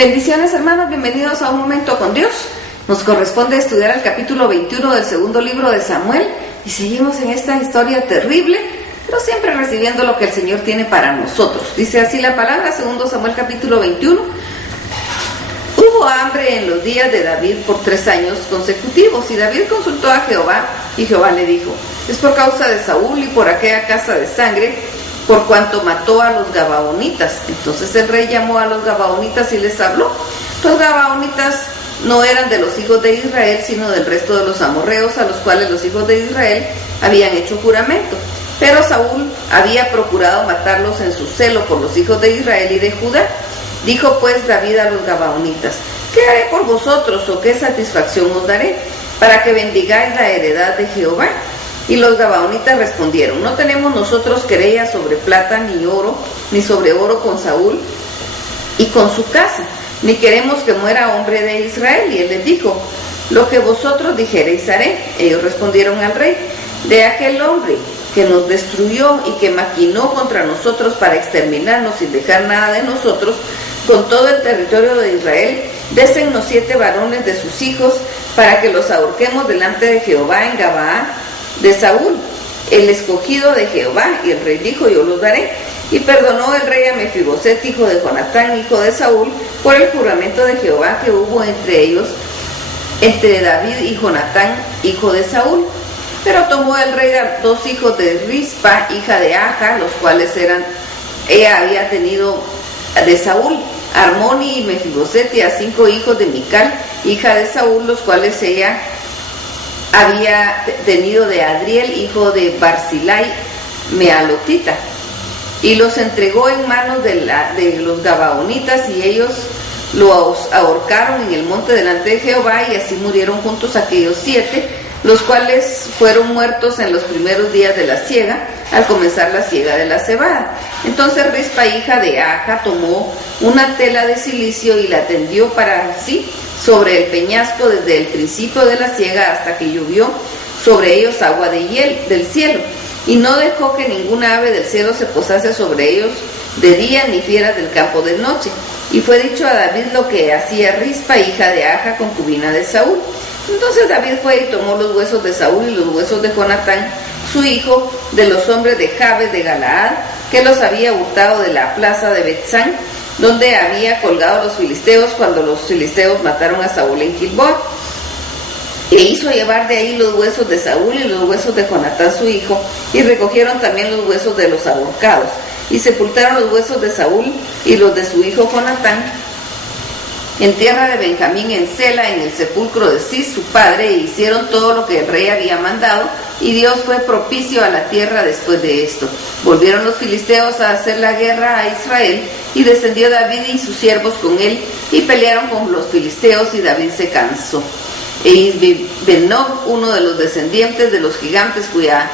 Bendiciones, hermanos, bienvenidos a Un Momento con Dios. Nos corresponde estudiar el capítulo 21 del segundo libro de Samuel y seguimos en esta historia terrible, pero siempre recibiendo lo que el Señor tiene para nosotros. Dice así la palabra, segundo Samuel capítulo 21. Hubo hambre en los días de David por 3 años consecutivos, y David consultó a Jehová, y Jehová le dijo: es por causa de Saúl y por aquella casa de sangre, por cuanto mató a los gabaonitas. Entonces el rey llamó a los gabaonitas y les habló. Los gabaonitas no eran de los hijos de Israel, sino del resto de los amorreos, a los cuales los hijos de Israel habían hecho juramento. Pero Saúl había procurado matarlos en su celo por los hijos de Israel y de Judá. Dijo pues David a los gabaonitas: ¿qué haré por vosotros, o qué satisfacción os daré, para que bendigáis la heredad de Jehová? Y los gabaonitas respondieron: no tenemos nosotros querella sobre plata ni oro, ni sobre oro con Saúl y con su casa, ni queremos que muera hombre de Israel. Y él les dijo: lo que vosotros dijereis haré. Ellos respondieron al rey: de aquel hombre que nos destruyó y que maquinó contra nosotros para exterminarnos sin dejar nada de nosotros, con todo el territorio de Israel, désennos 7 varones de sus hijos, para que los ahorquemos delante de Jehová en Gabaa de Saúl, el escogido de Jehová. Y el rey dijo: yo los daré. Y perdonó el rey a Mefiboset, hijo de Jonatán, hijo de Saúl, por el juramento de Jehová que hubo entre ellos, entre David y Jonatán, hijo de Saúl. Pero tomó el rey a 2 hijos de Rispa, hija de Aja, los cuales ella había tenido de Saúl, Armoni y Mefiboset, y a 5 hijos de Mical, hija de Saúl, los cuales ella había tenido de Adriel, hijo de Barzilai, Mealotita, y los entregó en manos de los gabaonitas, y ellos los ahorcaron en el monte delante de Jehová, y así murieron juntos aquellos 7, los cuales fueron muertos en los primeros días de la siega, al comenzar la siega de la cebada. Entonces Rispa, hija de Aja, tomó una tela de cilicio y la tendió para sí sobre el peñasco desde el principio de la siega hasta que llovió sobre ellos agua del cielo, y no dejó que ninguna ave del cielo se posase sobre ellos de día, ni fieras del campo de noche. Y fue dicho a David lo que hacía Rispa, hija de Aja, concubina de Saúl. Entonces David fue y tomó los huesos de Saúl y los huesos de Jonatán, su hijo, de los hombres de Jabes de Galaad, que los había hurtado de la plaza de Betzán, donde había colgado a los filisteos cuando los filisteos mataron a Saúl en Gilboa. E hizo llevar de ahí los huesos de Saúl y los huesos de Jonatán su hijo, y recogieron también los huesos de los ahorcados, y sepultaron los huesos de Saúl y los de su hijo Jonatán en tierra de Benjamín, en Sela, en el sepulcro de Cis su padre, e hicieron todo lo que el rey había mandado, y Dios fue propicio a la tierra después de esto. Volvieron los filisteos a hacer la guerra a Israel, y descendió David y sus siervos con él, y pelearon con los filisteos, y David se cansó. E Isbi-Benob, uno de los descendientes de los gigantes, cuya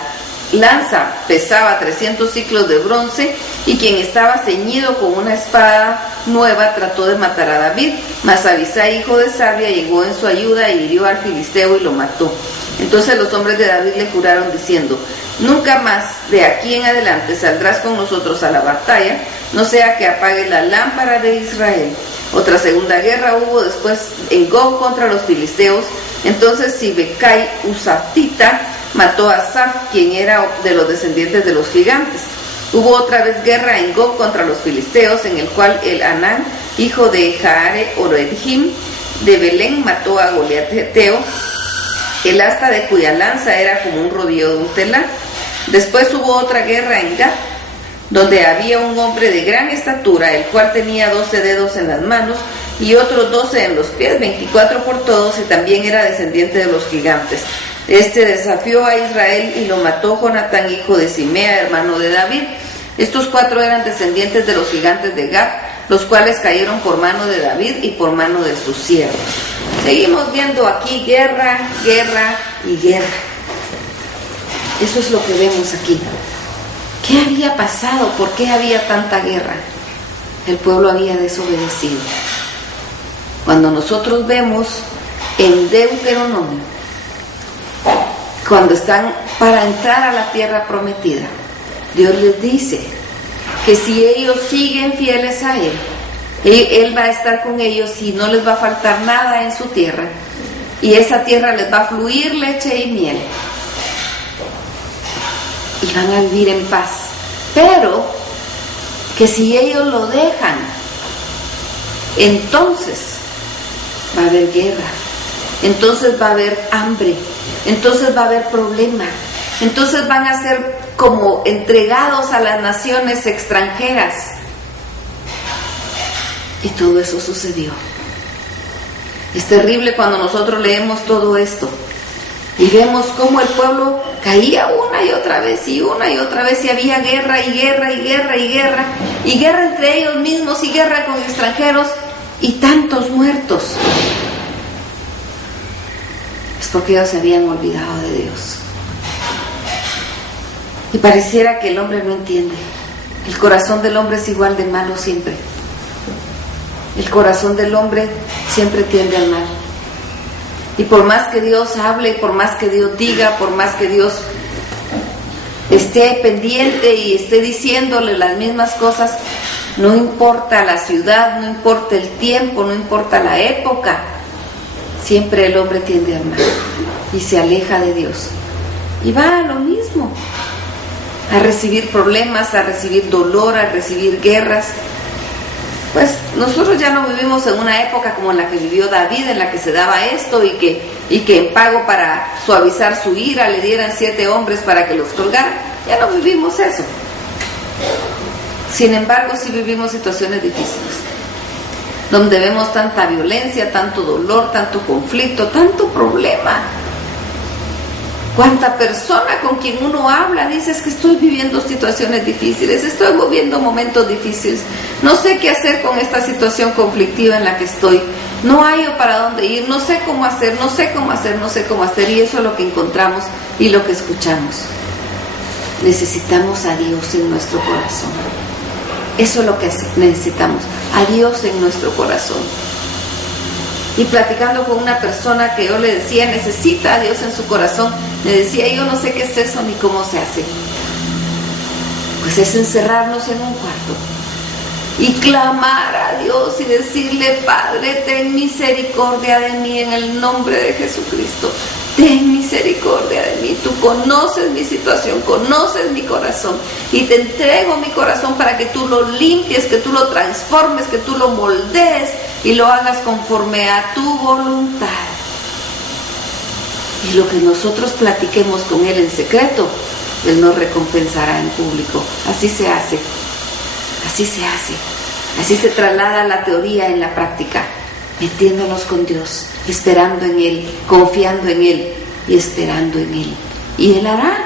lanza pesaba 300 siclos de bronce, y quien estaba ceñido con una espada nueva, trató de matar a David, mas Abisai, hijo de Sarvia, llegó en su ayuda e hirió al filisteo y lo mató. Entonces los hombres de David le juraron diciendo: nunca más de aquí en adelante saldrás con nosotros a la batalla, no sea que apague la lámpara de Israel. Otra segunda guerra hubo después en Gob contra los filisteos. Entonces Sibecai Usatita mató a Saf, quien era de los descendientes de los gigantes. Hubo otra vez guerra en Gob contra los filisteos, en el cual el Anán, hijo de Jaare Oredjim de Belén, mató a Goliat Geteo, el asta de cuya lanza era como un rodillo de un telar. Después hubo otra guerra en Gat, donde había un hombre de gran estatura, el cual tenía 12 dedos en las manos y otros 12 en los pies, 24 por todos, y también era descendiente de los gigantes. Este desafió a Israel y lo mató Jonatán, hijo de Simea, hermano de David. Estos 4 eran descendientes de los gigantes de Gat, los cuales cayeron por mano de David y por mano de sus siervos. Seguimos viendo aquí guerra, guerra y guerra. Eso es lo que vemos aquí. ¿Qué había pasado? ¿Por qué había tanta guerra? El pueblo había desobedecido. Cuando nosotros vemos en Deuteronomio, cuando están para entrar a la tierra prometida, Dios les dice que si ellos siguen fieles a Él, Él va a estar con ellos y no les va a faltar nada en su tierra. Y esa tierra les va a fluir leche y miel. Y van a vivir en paz. Pero que si ellos lo dejan, entonces va a haber guerra. Entonces va a haber hambre. Entonces va a haber problema. Entonces van a ser como entregados a las naciones extranjeras. Y todo eso sucedió. Es terrible cuando nosotros leemos todo esto y vemos cómo el pueblo caía una y otra vez y había guerra y guerra y guerra y guerra y guerra entre ellos mismos y guerra con extranjeros y tantos muertos. Es porque ellos se habían olvidado de Dios. Y pareciera que el hombre no entiende. El corazón del hombre es igual de malo siempre. El corazón del hombre siempre tiende al mal. Y por más que Dios hable, por más que Dios diga, por más que Dios esté pendiente y esté diciéndole las mismas cosas, no importa la ciudad, no importa el tiempo, no importa la época, siempre el hombre tiende al mal y se aleja de Dios. Y va a lo mismo, a recibir problemas, a recibir dolor, a recibir guerras. Pues nosotros ya no vivimos en una época como la que vivió David, en la que se daba esto y que en pago para suavizar su ira le dieran 7 hombres para que los colgaran. Ya no vivimos eso. Sin embargo, sí vivimos situaciones difíciles, donde vemos tanta violencia, tanto dolor, tanto conflicto, tanto problema. Cuánta persona con quien uno habla dice: es que estoy viviendo situaciones difíciles, estoy viviendo momentos difíciles, no sé qué hacer con esta situación conflictiva en la que estoy, no hallo para dónde ir, no sé cómo hacer, y eso es lo que encontramos y lo que escuchamos. Necesitamos a Dios en nuestro corazón. Eso es lo que necesitamos, a Dios en nuestro corazón. Y platicando con una persona que yo le decía, necesita a Dios en su corazón, me decía: yo no sé qué es eso ni cómo se hace. Pues es encerrarnos en un cuarto y clamar a Dios y decirle: Padre, ten misericordia de mí en el nombre de Jesucristo. Ten misericordia de mí. Tú conoces mi situación, conoces mi corazón, y te entrego mi corazón para que tú lo limpies, que tú lo transformes, que tú lo moldees y lo hagas conforme a tu voluntad. Y lo que nosotros platiquemos con Él en secreto, Él nos recompensará en público. Así se hace. Así se hace. Así se traslada la teoría en la práctica, metiéndonos con Dios, esperando en Él, confiando en Él y esperando en Él. Y Él hará.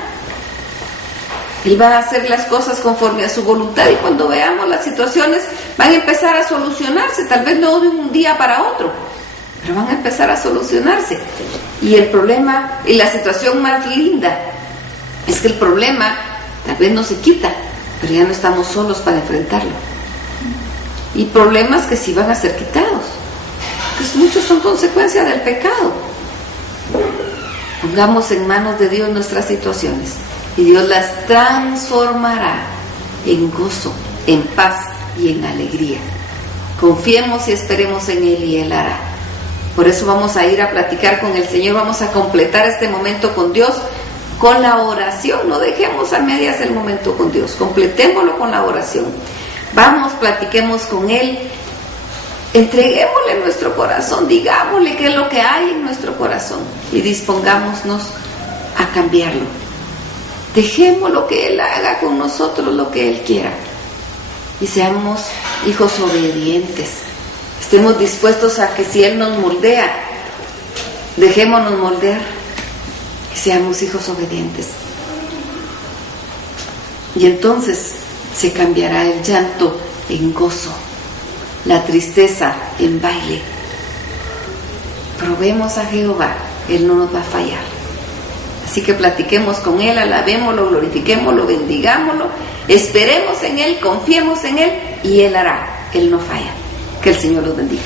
Él va a hacer las cosas conforme a su voluntad, y cuando veamos las situaciones van a empezar a solucionarse, tal vez no de un día para otro, pero van a empezar a solucionarse. Y el problema y la situación más linda es que el problema tal vez no se quita, pero ya no estamos solos para enfrentarlo. Y problemas que sí van a ser quitados, pues muchos son consecuencia del pecado. Pongamos en manos de Dios nuestras situaciones y Dios las transformará en gozo, en paz y en alegría. Confiemos y esperemos en Él y Él hará. Por eso vamos a ir a platicar con el Señor, vamos a completar este momento con Dios con la oración. No dejemos a medias el momento con Dios, completémoslo con la oración. Vamos, platiquemos con Él, entreguémosle nuestro corazón, digámosle qué es lo que hay en nuestro corazón y dispongámonos a cambiarlo. Dejémoslo que Él haga con nosotros lo que Él quiera y seamos hijos obedientes. Estemos dispuestos a que si Él nos moldea, dejémonos moldear y seamos hijos obedientes. Y entonces se cambiará el llanto en gozo, la tristeza en baile. Probemos a Jehová, Él no nos va a fallar. Así que platiquemos con Él, alabémoslo, glorifiquémoslo, bendigámoslo, esperemos en Él, confiemos en Él y Él hará. Él no falla. Que el Señor los bendiga.